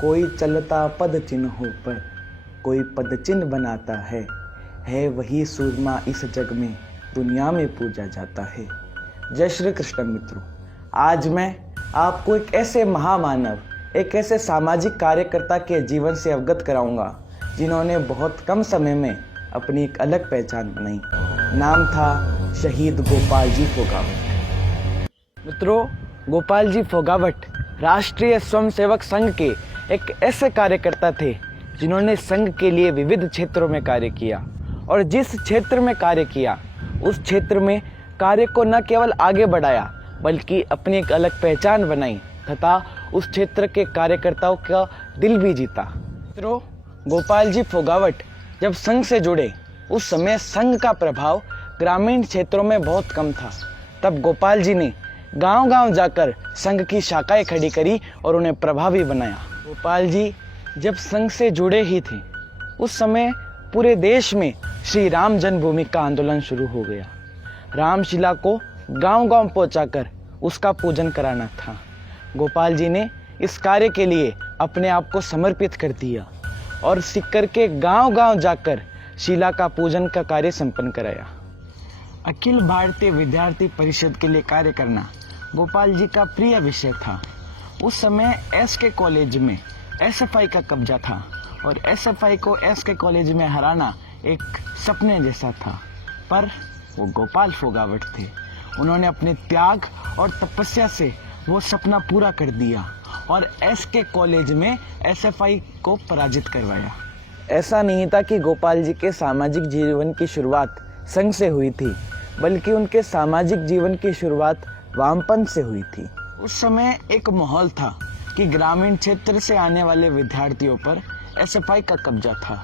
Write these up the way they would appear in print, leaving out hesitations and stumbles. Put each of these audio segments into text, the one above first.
कोई चलता पद चिन्हों पर कोई पद चिन्ह बनाता है वही सूरमा इस जग में दुनिया में पूजा जाता है। जय श्री कृष्ण मित्रों, आज मैं आपको एक ऐसे महामानव, एक ऐसे सामाजिक कार्यकर्ता के जीवन से अवगत कराऊंगा जिन्होंने बहुत कम समय में अपनी एक अलग पहचान बनाई। नाम था शहीद गोपाल जी फोगावट। मित्रों, गोपाल जी फोगावट राष्ट्रीय स्वयंसेवक संघ के एक ऐसे कार्यकर्ता थे जिन्होंने संघ के लिए विविध क्षेत्रों में कार्य किया और जिस क्षेत्र में कार्य किया उस क्षेत्र में कार्य को न केवल आगे बढ़ाया बल्कि अपनी एक अलग पहचान बनाई तथा उस क्षेत्र के कार्यकर्ताओं का दिल भी जीता। मित्रों, गोपाल जी फोगावट जब संघ से जुड़े उस समय संघ का प्रभाव ग्रामीण क्षेत्रों में बहुत कम था। तब गोपाल जी ने गांव-गांव जाकर संघ की शाखाएं खड़ी करी और उन्हें प्रभावी बनाया। गोपाल जी जब संघ से जुड़े ही थे उस समय पूरे देश में श्री राम जन्मभूमि का आंदोलन शुरू हो गया। रामशिला को गांव-गांव पहुंचाकर उसका पूजन कराना था। गोपाल जी ने इस कार्य के लिए अपने आप को समर्पित कर दिया और सीकर के गांव-गांव जाकर शिला का पूजन का कार्य संपन्न कराया। अखिल भारतीय विद्यार्थी परिषद के लिए कार्य करना गोपाल जी का प्रिय विषय था। उस समय एसके कॉलेज में एसएफआई का कब्जा था और एसएफआई को एसके कॉलेज में हराना एक सपने जैसा था, पर वो गोपाल फोगावट थे। उन्होंने अपने त्याग और तपस्या से वो सपना पूरा कर दिया और एसके कॉलेज में एसएफआई को पराजित करवाया। ऐसा नहीं था कि गोपाल जी के सामाजिक जीवन की शुरुआत संघ से हुई थी, बल्कि उनके सामाजिक जीवन की शुरुआत वामपंथ से हुई थी। उस समय एक माहौल था कि ग्रामीण क्षेत्र से आने वाले विद्यार्थियों पर एसएफआई का कब्जा था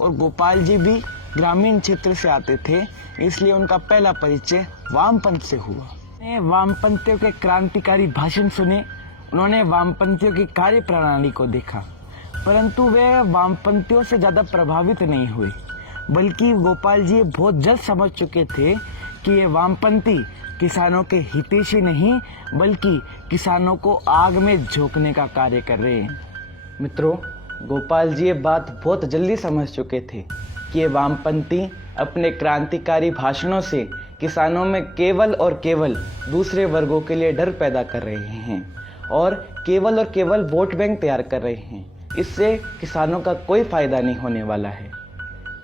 और गोपाल जी भी ग्रामीण क्षेत्र से आते थे, इसलिए उनका पहला परिचय वामपंथ से हुआ। उन्होंने वामपंथियों के क्रांतिकारी भाषण सुने, उन्होंने वामपंथियों की कार्य प्रणाली को देखा, परंतु वे वामपंथियों से ज्यादा प्रभावित नहीं हुए, बल्कि गोपाल जी बहुत जल्द समझ चुके थे कि ये वामपंथी किसानों के हितैषी नहीं बल्कि किसानों को आग में झोंकने का कार्य कर रहे हैं। मित्रों, गोपाल जी ये बात बहुत जल्दी समझ चुके थे कि ये वामपंथी अपने क्रांतिकारी भाषणों से किसानों में केवल और केवल दूसरे वर्गों के लिए डर पैदा कर रहे हैं और केवल वोट बैंक तैयार कर रहे हैं। इससे किसानों का कोई फायदा नहीं होने वाला है।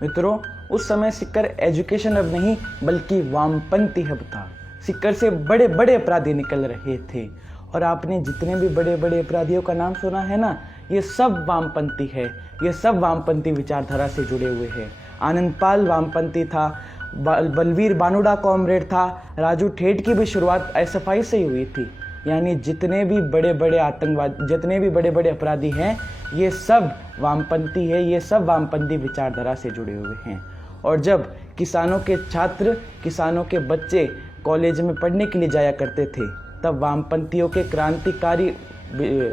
मित्रों, उस समय सीकर एजुकेशन हब नहीं बल्कि वामपंथी हब था। सीकर से बड़े बड़े अपराधी निकल रहे थे और आपने जितने भी बड़े बड़े अपराधियों का नाम सुना है ना, ये सब वामपंथी है, ये सब वामपंथी विचारधारा से जुड़े हुए हैं। आनंदपाल वामपंथी था, बलवीर बानुड़ा कॉमरेड था, राजू ठेठ की भी शुरुआत एसएफआई से ही हुई थी। यानी जितने भी बड़े बड़े आतंकवादी, जितने भी बड़े बड़े अपराधी हैं, ये सब वामपंथी है, ये सब वामपंथी विचारधारा से जुड़े हुए हैं। और जब किसानों के छात्र, किसानों के बच्चे कॉलेज में पढ़ने के लिए जाया करते थे, तब वामपंथियों के क्रांतिकारी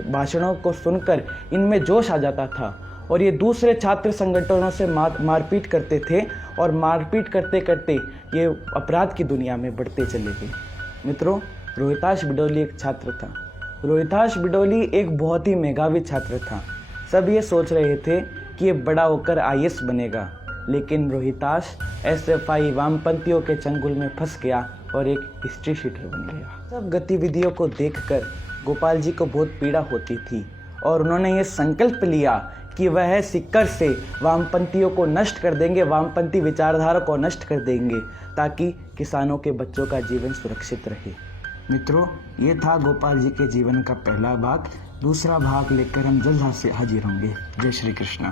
भाषणों को सुनकर इनमें जोश आ जाता था और ये दूसरे छात्र संगठनों से मारपीट करते थे और मारपीट करते करते ये अपराध की दुनिया में बढ़ते चले गए। मित्रों, रोहिताश बिडोली एक छात्र था। रोहिताश बिडोली एक बहुत ही मेधावी छात्र था। सब ये सोच रहे थे कि ये बड़ा होकर आईएएस बनेगा, लेकिन रोहिताश एसएफआई वामपंथियों के चंगुल में फंस गया और एक हिस्ट्री शीटर बन गया। सब गतिविधियों को देखकर गोपाल जी को बहुत पीड़ा होती थी और उन्होंने ये संकल्प लिया कि वह सीकर से वामपंथियों को नष्ट कर देंगे, वामपंथी विचारधारा को नष्ट कर देंगे ताकि किसानों के बच्चों का जीवन सुरक्षित रहे। मित्रों, ये था गोपाल जी के जीवन का पहला भाग। दूसरा भाग लेकर हम जल्द हाजिर होंगे। जय श्री कृष्ण।